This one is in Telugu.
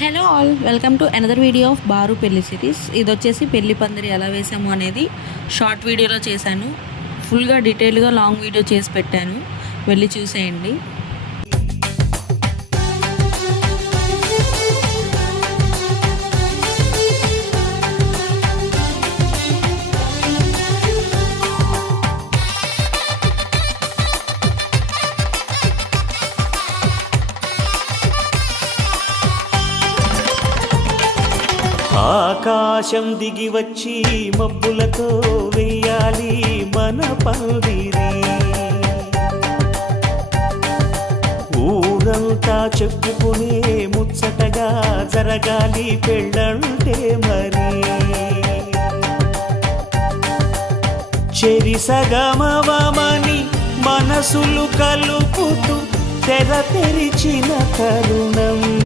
Hello all, welcome to another video of బారు పెళ్లి సిరీస్. ఇది వచ్చేసి పెళ్లి పందిరి ఎలా వేసాము అనేది షార్ట్ వీడియోలో చేశాను. ఫుల్గా డీటెయిల్గా లాంగ్ వీడియో చేసి పెట్టాను, వెళ్ళి చూసేయండి. ఆకాశం దిగి వచ్చి మబ్బులతో వెయ్యాలి మన పందిరి. ఊరంతా చెప్పుకునే ముచ్చటగా జరగాలి పెళ్ళంటే మరి. చెరిసగమవమని మనసులు కలుపుతూ తెర తెరిచిన తరుణం.